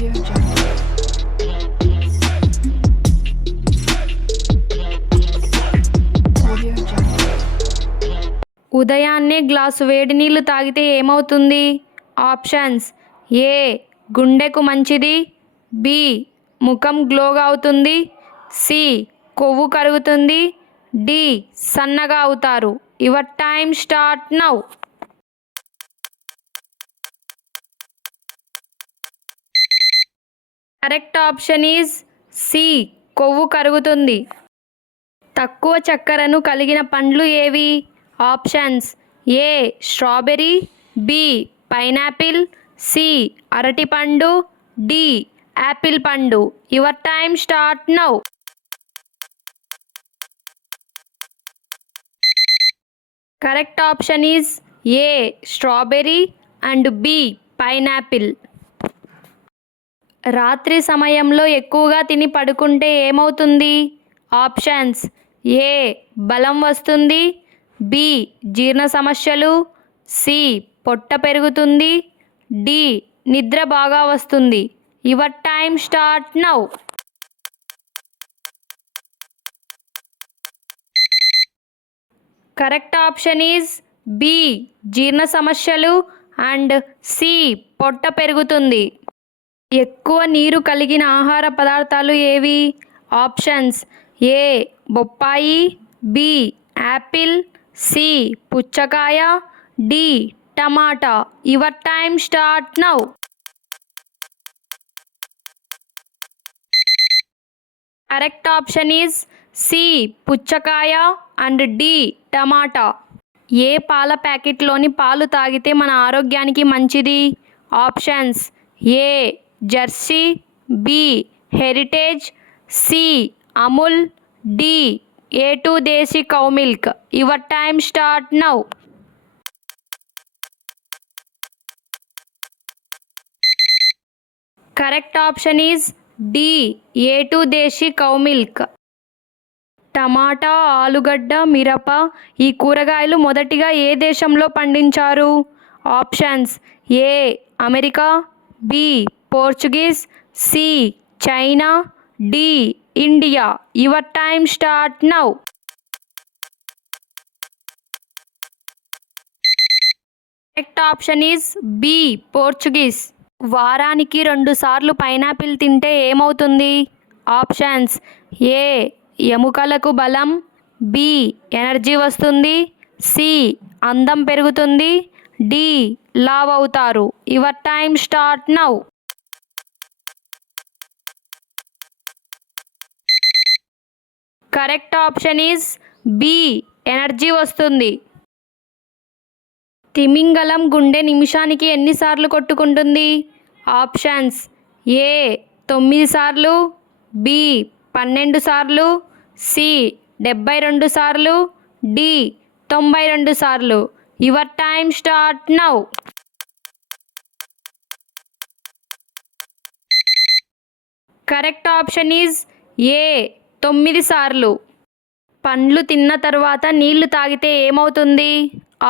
Audio Jungle. Audio Jungle. ఉదయాన్నే glass వేడి నీళ్లు తాగితే ఏమవుతుంది? ఆప్షన్స్: ఏ గుండెకు మంచిది, బి ముఖం గ్లోగా అవుతుంది, సి కొవ్వు కరుగుతుంది, డి సన్నగా అవుతారు. Your time start now. Correct option is C కొవ్వు కరుగుతుంది. తక్కువ చక్కెరను కలిగిన పండ్లు ఏవి? Options: A strawberry, B pineapple, C అరటిపండు, డి యాపిల్ పండు. Your time start now. Correct option is A strawberry and B pineapple. రాత్రి సమయంలో ఎక్కువగా తిని పడుకుంటే ఏమవుతుంది? ఆప్షన్స్: ఏ బలం వస్తుంది, బి జీర్ణ సమస్యలు, సి పొట్ట పెరుగుతుంది, డి నిద్ర బాగా వస్తుంది. Your time start now. Correct option is B జీర్ణ సమస్యలు అండ్ సి పొట్ట పెరుగుతుంది. ఎక్కువ నీరు కలిగిన ఆహార పదార్థాలు ఏవి? ఆప్షన్స్: ఏ బొప్పాయి, బి యాపిల్, సి పుచ్చకాయ, డి టమాటా. Your time start now. Correct option is C పుచ్చకాయ అండ్ డి టమాటా. ఏ పాల ప్యాకెట్లోని పాలు తాగితే మన ఆరోగ్యానికి మంచిది? Options: A Jersey, B Heritage, C Amul, D A2 desi cow milk. Your time start now. Correct option is D A2 desi cow milk. టమాటా, ఆలుగడ్డ, మిరప ఈ కూరగాయలు మొదటిగా ఏ దేశంలో పండించారు? Options: A America, B Portuguese, C China, D India. Your time start now. Correct option is B Portuguese. వారానికి 2 సార్లు పైనాపిల్ తింటే ఏమవుతుంది? ఆప్షన్స్: ఏ ఎముకలకు బలం, బి ఎనర్జీ వస్తుంది, సి అందం పెరుగుతుంది, డి లావ్ అవుతారు. Your time start now. Correct option is B energy వస్తుంది. తిమింగలం గుండె నిమిషానికి ఎన్నిసార్లు కొట్టుకుంటుంది? ఆప్షన్స్: ఏ 9 సార్లు, బి 12 సార్లు, సి 72 సార్లు, డి 92 సార్లు. Your time start now. Correct option is ఏ 9 సార్లు. పండ్లు తిన్న తర్వాత నీళ్లు తాగితే ఏమవుతుంది?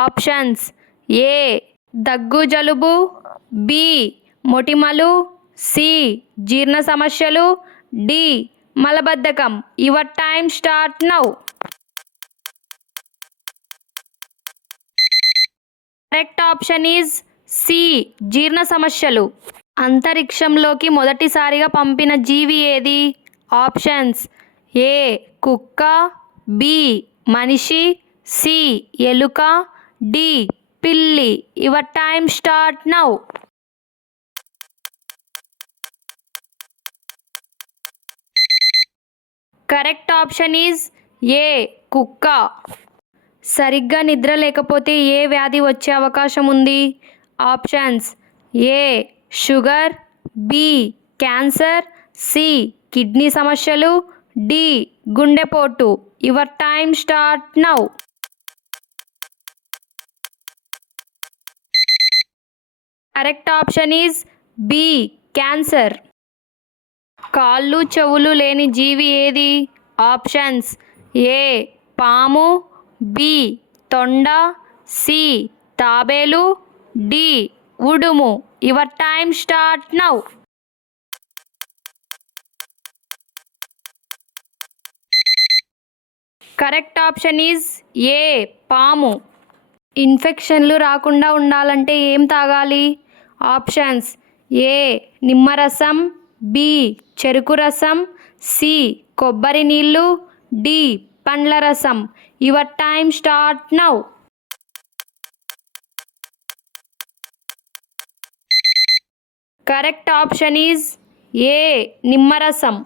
ఆప్షన్స్: ఏ దగ్గు జలుబు, బి మొటిమలు, సి జీర్ణ సమస్యలు, డి మలబద్ధకం. Your time start now. Correct option is C జీర్ణ సమస్యలు. అంతరిక్షంలోకి మొదటిసారిగా పంపిన జీవి ఏది? ఆప్షన్స్: ఏ కుక్క, బి మనిషి, సి ఎలుక, డి పిల్లి. Your time start now. Correct option is A కుక్క. సరిగ్గా నిద్ర లేకపోతే ఏ వ్యాధి వచ్చే అవకాశం ఉంది? Options: A sugar, B cancer, C kidney సమస్యలు, డి గుండెపోటు. Your time start now. Correct option is B cancer. కాళ్ళు చెవులు లేని జీవి ఏది? ఆప్షన్స్: ఏ పాము, బి తొండ, సి తాబేలు, డి ఉడుము. Your time start now. Correct option is A పాము. ఇన్ఫెక్షన్లు రాకుండా ఉండాలంటే ఏం తాగాలి? ఆప్షన్స్ ఏ నిమ్మరసం, బి చెరుకు రసం, సి కొబ్బరి నీళ్ళు, డి పండ్ల రసం. Your time start now. Correct option is ఏ నిమ్మరసం.